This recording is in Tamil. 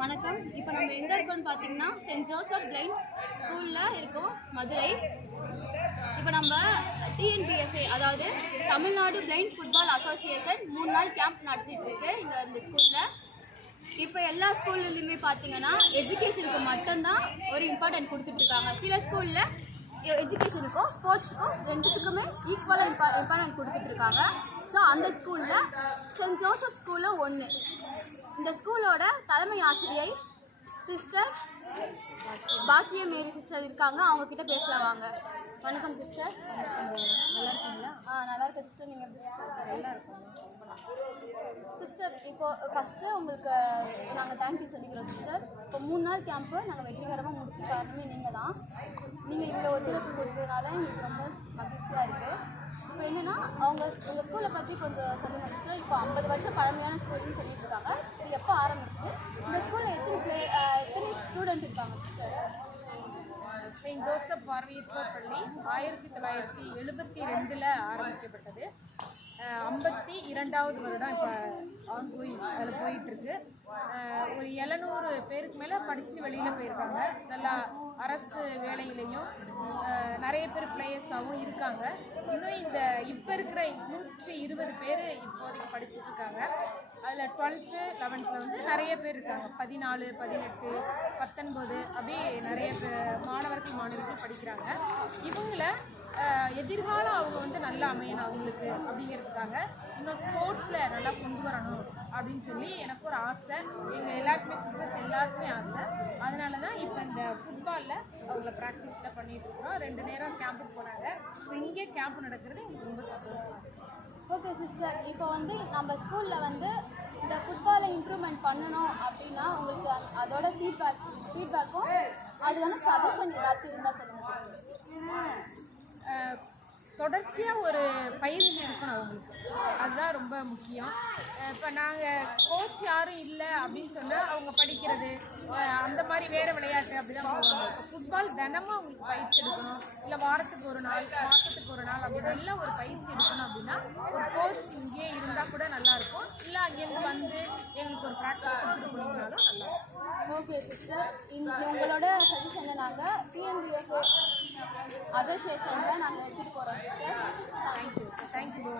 வணக்கம். இப்போ நம்ம எங்கே இருக்கோம்னு பார்த்தீங்கன்னா சென்ட் ஜோசப் பிளைண்ட் ஸ்கூலில் இருக்கோம், மதுரை. இப்போ நம்ம டிஎன்பிஎஸ்ஏ அதாவது தமிழ்நாடு பிளைண்ட் ஃபுட்பால் அசோசியேஷன் 3 நாள் கேம்ப் நடத்திட்டு இருக்கு இந்த ஸ்கூலில். இப்போ எல்லா ஸ்கூல்லையுமே பார்த்தீங்கன்னா எஜுகேஷனுக்கு மட்டும்தான் ஒரு இம்பார்ட்டன்ட் கொடுத்துட்ருக்காங்க. சில ஸ்கூலில் எஜுகேஷனுக்கும் ஸ்போர்ட்ஸுக்கும் ரெண்டுத்துக்குமே ஈக்குவலாக இம்பார்ட்டன்ட் கொடுத்துட்ருக்காங்க. ஸோ அந்த ஸ்கூலில் சென்ட் ஜோசப் ஸ்கூலில் ஒன்று. இந்த ஸ்கூலோட தலைமை ஆசிரியை சிஸ்டர் பாக்கிய மேரி சிஸ்டர் இருக்காங்க. அவங்கக்கிட்ட பேசலாம் வாங்க. வணக்கம் சிஸ்டர். நல்லா இருக்கீங்களா? நல்லா இருக்கேன் சிஸ்டர். நீங்கள் எப்படி சிஸ்டர்? நல்லா இருக்கோம். சிஸ்டர், இப்போது ஃபஸ்ட்டு உங்களுக்கு நாங்கள் தேங்க்யூ சொல்லிக்கிறோம் சிஸ்டர். இப்போ 3 நாள் கேம்ப்பு நாங்கள் வெற்றிகரமாக முடிச்சு காரணமே நீங்கள் தான். நீங்கள் இவ்வளோ ஒத்துழைப்பு கொடுத்ததுனால எங்களுக்கு ரொம்ப மகிழ்ச்சியாக இருக்குது. இப்போ என்னென்னா உங்கள் ஸ்கூலை பற்றி கொஞ்சம் சொல்லுங்கள் சிஸ்டர். இப்போ 50 வருஷம் பழமையான ஸ்கூல்னு சொல்லிட்டு இருக்காங்க. இது எப்போ ஆரம்பிச்சு? இந்த ஸ்கூலில் எத்தனை ஸ்டூடெண்ட் இருக்காங்க சிஸ்டர்? செயின்ட் ஜோசப் பார்வையற்றோர் பள்ளி 1972 ஆரம்பிக்கப்பட்டது. 52வது வருடம் இப்போ அதில் போயிட்டுருக்கு. ஒரு 700 பேருக்கு மேலே படிச்சுட்டு வெளியில் போயிருக்காங்க. நல்லா அரசு வேலையிலையும் நிறைய பேர் பிளேயர்ஸாகவும் இருக்காங்க. இன்னும் இப்போ இருக்கிற 120 பேர் இப்போதைக்கு படிச்சுட்டு இருக்காங்க. அதில் 12th 11th வந்து நிறைய பேர் இருக்காங்க. 14 18 19 அப்படியே நிறைய மாணவர்கள் படிக்கிறாங்க. இவங்கள எதிர்காலம் அவங்க வந்து நல்லா அமையணும் அவங்களுக்கு அப்படிங்கிறதுக்காக இன்னும் ஸ்போர்ட்ஸில் நல்லா கொண்டு வரணும் அப்படின்னு சொல்லி எனக்கு ஒரு ஆசை. எங்கள் எல்லாருக்குமே சிஸ்டர்ஸ் எல்லாருக்குமே ஆசை. அதனால தான் இப்போ இந்த ஃபுட்பாலில் அவங்கள ப்ராக்டிஸில் பண்ணிகிட்ருக்குறோம். 2 நேரம் கேம்புக்கு போனாங்க. இப்போ இங்கே கேம்ப் நடக்கிறது எனக்கு ரொம்ப சந்தோஷமாக இருக்குது. ஓகே சிஸ்டர், இப்போ வந்து நம்ம ஸ்கூலில் வந்து இந்த ஃபுட்பாலை இம்ப்ரூவ்மெண்ட் பண்ணணும் அப்படின்னா உங்களுக்கு அதோட ஃபீட்பேக்கும் அது வந்து சஜஷன் ஏதாச்சும் இருந்தால் சொல்லுங்கள். தொடர்ச்சியாக ஒரு பயிற்சி இருக்கணும் அவங்களுக்கு, அதுதான் ரொம்ப முக்கியம். இப்போ நாங்கள் கோச் யாரும் இல்லை அப்படின்னு சொன்னால் அவங்க படிக்கிறது அந்த மாதிரி வேறு விளையாட்டு அப்படி தான் போவாங்க. இப்போ ஃபுட்பால் தினமும் அவங்களுக்கு பயிற்சி எடுக்கணும். இல்லை வாரத்துக்கு ஒரு நாள், மாதத்துக்கு ஒரு நாள் அப்படி எல்லாம் ஒரு பயிற்சி எடுக்கணும். அப்படின்னா ஒரு கோச் இங்கேயே இருந்தால் கூட நல்லாயிருக்கும். இல்லை அங்கேருந்து வந்து எங்களுக்கு ஒரு ப்ராக்டிஸ் கொடுத்துட்டு போனீங்கனாலும் நல்லாயிருக்கும். ஓகே சிஸ்டர், உங்களோட சஜஷனை நாங்கள் டிஎன்பிஎஸ்ஏ அசோசியேஷனில் நாங்கள் எடுத்துகிட்டு போகிறோம் சிஸ்டர். தேங்க்யூ. தேங்க்யூ.